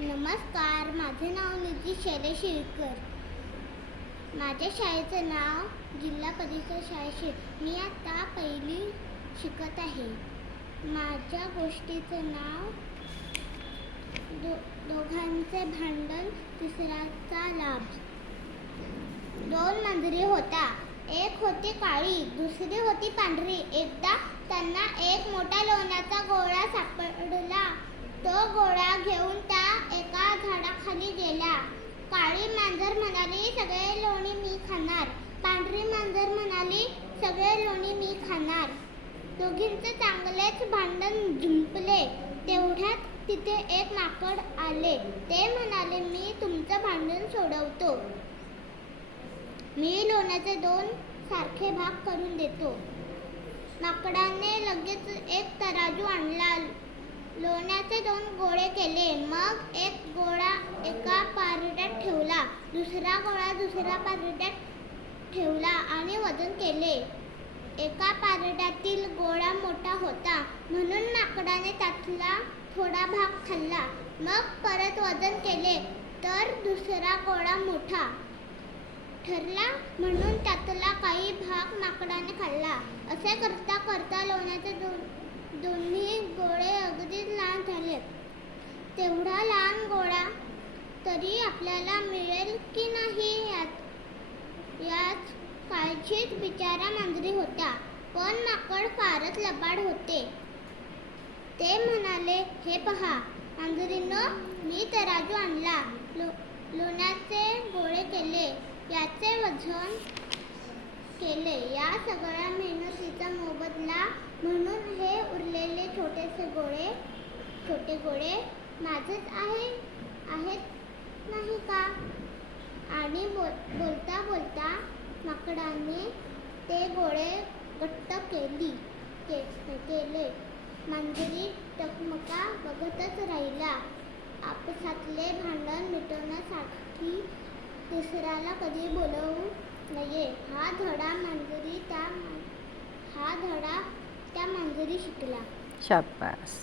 नमस्कार, माझे नाव निधी शैलेश शिरकर. माझ्या शाळेचं नाव जिल्हा परिषद शाळा. मी आता पहिली शिकत आहे. माझ्या गोष्टीचं नाव दोघांचे भांडण, तिसऱ्याचा लाभ. दोन मांजरी होत्या. एक होती काळी, दुसरी होती पांढरी. एकदा त्यांना एक मोठा लोण्याचा गोळा सापडला. तो गोळा घेऊन त्या एका झाडाखाली गेल्या. काळी मांजर म्हणाली, सगळे लोणी मी खाणार. पांढरी मांजर म्हणाली, सगळे लोणी मी खाणार. दोघींचे चांगलेच भांडण जुंपले. तेवढ्यात तिथे एक माकड आले. ते म्हणाले, मी तुमचं भांडण सोडवतो. मी लोण्याचे 2 सारखे भाग करून देतो. माकडाने लगेच एक तराजू आणला. लोण्याचे 2 गोळे केले. मग एक गोळा एका पारड्यात ठेवला, दुसरा गोळा दुसऱ्या पारड्यात ठेवला आणि वजन केले. एका पारड्यातील गोळा मोठा होता, म्हणून माकडाने त्यातला थोडा भाग खाल्ला. मग परत वजन केले तर दुसरा गोळा मोठा ठरला, म्हणून त्यातला काही भाग माकडाने खाल्ला. असे करता करता लोण्याचे दोन्ही गोळे अगदी लहान झाले. तेवढा लहान गोळा तरी आपल्याला मिळेल की नाही याच काळजीत बिचाऱ्या मांजरी होत्या. पण माकड फारच लबाड होते. ते म्हणाले, हे पहा मांजरींनो, मी तराजू आणला, लोण्याचे गोळे केले, याचे वजन केले. या सगळ्या मेहनतीचा मोबदला म्हणून हे उरलेले छोटे गोळे माझेच आहेत नाही का? आणि बोलता बोलता माकडाने ते गोळे घट्ट केले. मांजरी टकमका बघतच राहिल्या. आपसातले भांडण मिटवण्यासाठी तिसऱ्याला कधी बोलवू नये, हा धडा त्या मांजरी शिकला. शाबास.